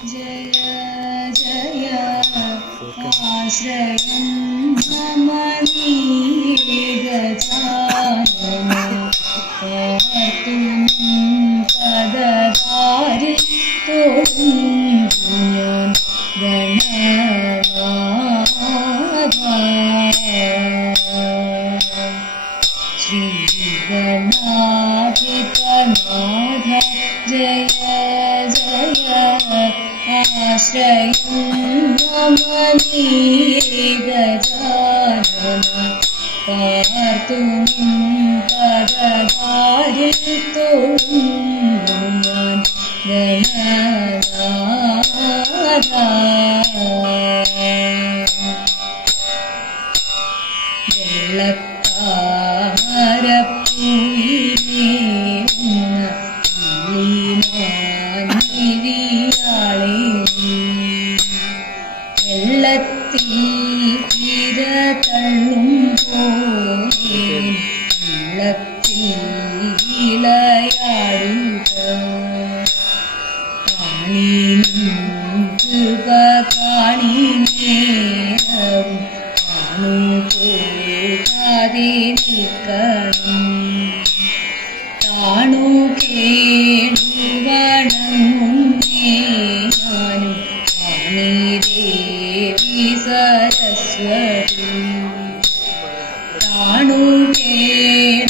ജയ ജയ ആശ്രയം മമ നീ ഗജാനന കാത്തും പദധാരി തോന്നും ഞാൻ ഗണനാഥ ശ്രീഗണാധിപനാഥ ജയ ജയ ആശ്രയം മമ നീ ഗജാനന കാത്തും പദധാരി തോന്നും ഞാൻ ഗണനാഥ താണു കേടുവണങ്ങുന്നേ ഞാനും വാണി ദേവി സരസ്വതി താണു കേടുവണങ്ങുന്നേ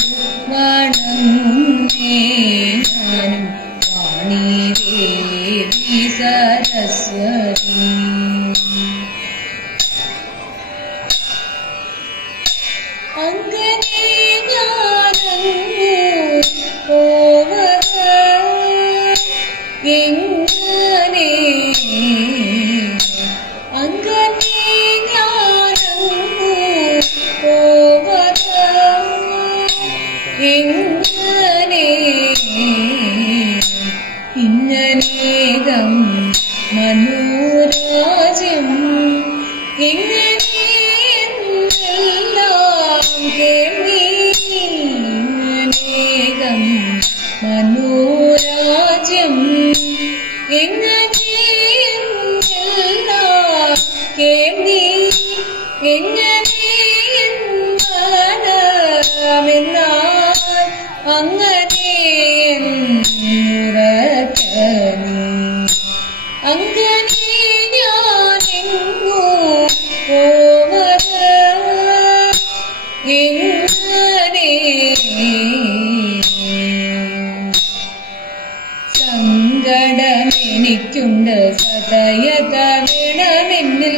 ഞാനും വാണി ദേവി സരസ്വതി അങ്ങനെ ഞാനങ്ങു പോവത് എങ്ങനെ അങ്ങനെ ഞാനങ്ങു പോവത് എങ്ങനെ ഇങ്ങനേകം മനോരാജ്യം എങ്ങനെ മനോരാജ്യം എങ്ങനെയെല്ലാം കേൾവി എങ്ങനെയെന്നാൽ അങ്ങനെ അങ്ങനെ ഞാനെങ്ങു പോവത് എങ്ങനെ സങ്കടമെനിക്കുണ്ട് സദയത വേണമെന്നിൽ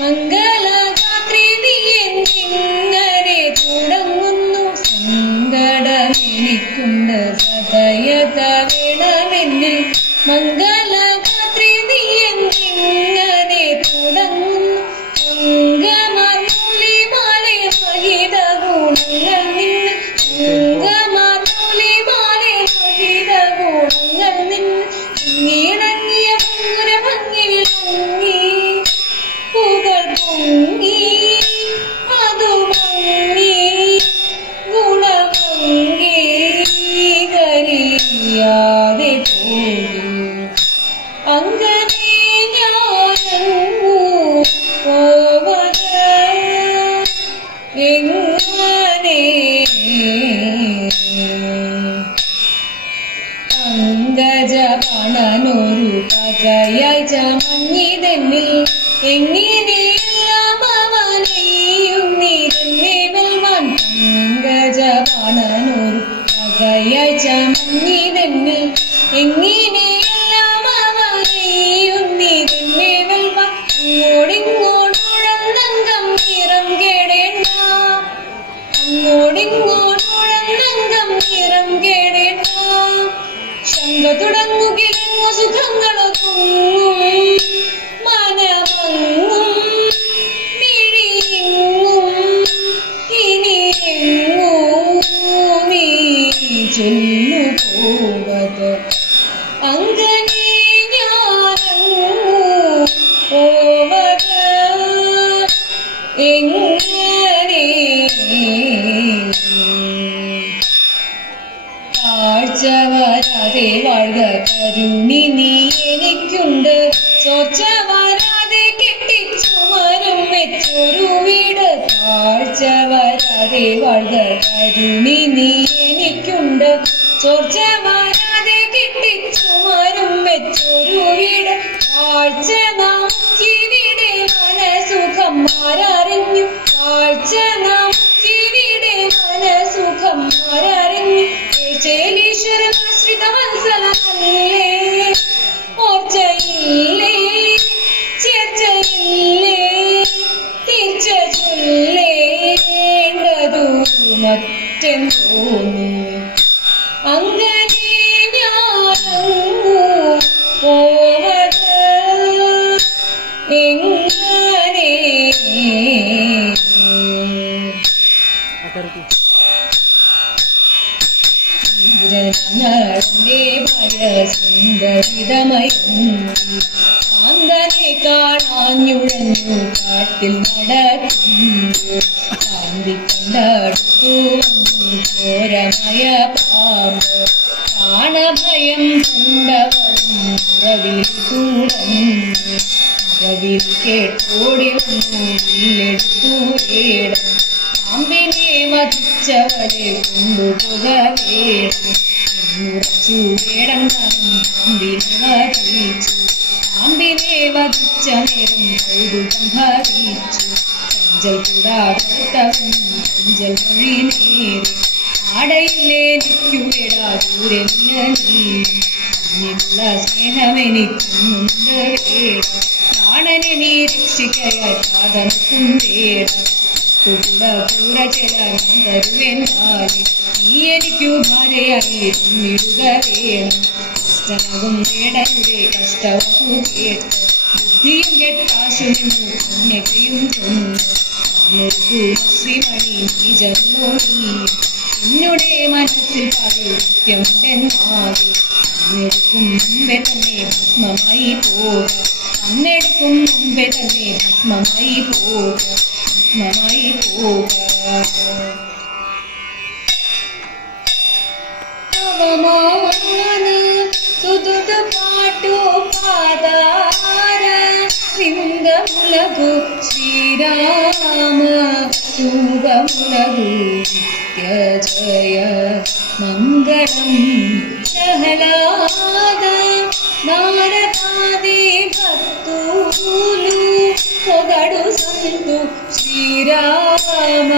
മംഗളഗാത്രി നീ എന്നിങ്ങനെ തുടങ്ങുന്നു സങ്കടമെനിക്കുണ്ട് സദയത വേണമെന്നിൽ മംഗളഗാത്രി നീ എന്നിങ്ങനെ തുടങ്ങുന്നു അംഗമാർമൂലിമാലെ സഹിത ഗുണങ്ങൾ നിന്ന് അംഗമാർമൂലിമാലെ സഹിത ഗുണങ്ങൾ നിന്ന് ഇങ്ങിണങ്ങിയ ഭംഗിൽ പൊങ്ങി പുകൾ പൊങ്ങി അതു മങ്ങി ഗുണഭംഗി കരിയാതെ പോയി അങ്ങനെ ഞാനങ്ങു പോവത് എങ്ങനെ അങ്കജപണനൊരു പകയായി ചമഞ്ഞിതെന്നിൽ എങ്ങനെയെല്ലാം അവനെയുന്നിരുന്നേ വെൽവാൻ അങ്കജപണനൊരു പകയായി ചമഞ്ഞിതെന്നിൽ എങ്ങനെയെല്ലാം അവനെയുന്നിരുന്നേ വെൽവാൻ അങ്ങോടിങ്ങോടുഴന്നങ്കം നിറം കേടേണ്ട അങ്ങോടിങ്ങോടുഴന്നങ്കം നിറം കേടേണ്ട ശങ്ക തുടങ്ങുകിരുങ്ങു സുഖങ്ങളൊക്കും മനമങ്ങും മിഴിങ്ങും ഇനി എങ്ങോ നീ ചൊല്ലു പോവത് അങ്ങനെ ഞാനങ്ങു പോവത് എങ്ങനെ താഴ്ച വരാതെ വാഴ്ക കരുണി നീ എനിക്കുണ്ട് ചോച്ച വരാതെ കെട്ടിച്ചുമരും വെച്ചൊരു വീട് കാഴ്ച വരാതെ വള കരുണി നീ എനിക്കുണ്ട് ചോർച്ച വരാതെ കെട്ടിച്ചുമരും വെച്ചൊരു വീട് കാഴ്ച നമുക്കിവിടെ മനസുഖം ആരറിഞ്ഞു കാഴ്ച നമുക്കിവിടെ മനസുഖം ആരറിഞ്ഞു ചേലീശ്വരനാശ്രിത വത്സലമല്ലേ ഓർച്ചയില്ലേ ചേർച്ചയില്ലേ തീർച്ച ചൊല്ലേണ്ടതു മറ്റെന്തോന്നി അങ്ങനെ ഞാനങ്ങു പോവത് എങ്ങനെ ന്റെ ഭയസുന്ദരിതമയങ്ങി കാന്തനെ കാണാഞ്ഞുഴഞ്ഞു കാട്ടിൽ നടക്കുന്നു കാന്തി കണ്ടടുത്തു വന്നു ഘോരമയ പാമ്പ് പ്രാണഭയം കൊണ്ടവരും മുറവിൽ തുടങ്ങി മുറവിൽ കേട്ടോടി വന്നു വില്ലെടുത്തു വേടം പാമ്പിനെ വധിച്ചവരെ കൊണ്ടുപോക വേണം ഉറച്ചു വേടം പാമ്പിനെ വധിച്ചു പാമ്പിനെ വധിച്ച നേരം കൗതുകം ഭരിച്ചു ചഞ്ചൽ കൂടാത്തവൻ ചഞ്ചൽ വഴി നേരി ആടയിലേക്കുവിടാ ദൂരെ നീള്ള സ്നേഹമെനിക്കുന്നുണ്ട് വേട പ്രാണനെ നീ രക്ഷിക്കയായി പാദമക്കും വേട കൂട കൂട ചെല്ലാൻ തരുവെന്നാലേ നീ എനിക്കു ഭാര്യയായി ഇടുക വേണം കഷ്ടനകും വേടയുടെ കഷ്ടവു കേട്ട് ബുദ്ധിയും കെട്ടാശു നിന്നു കന്യകയും കൊന്നു ശ്രീമണി നീ ജല്ലോ നീ എന്നുടെ മനസ്സിൽ പകൃത്യമുണ്ടെന്നാകെ അന്നെടുക്കും മുമ്പേ തന്നെ ഭസ്മമായി പോക അന്നെടുക്കും മുമ്പേ തന്നെ ഭസ്മമായി പോക ഭസ്മമായി പോക അവമാന സുതുത പാട്ടു പാതാര സിംഗമുലകു ശ്രീരാമ ശുഭമുലകു ജയ മംഗളം പ്രഹ്ലാദ നാരദാദി ഭക്തൂലു పొగడు సంతు శ్రీరామ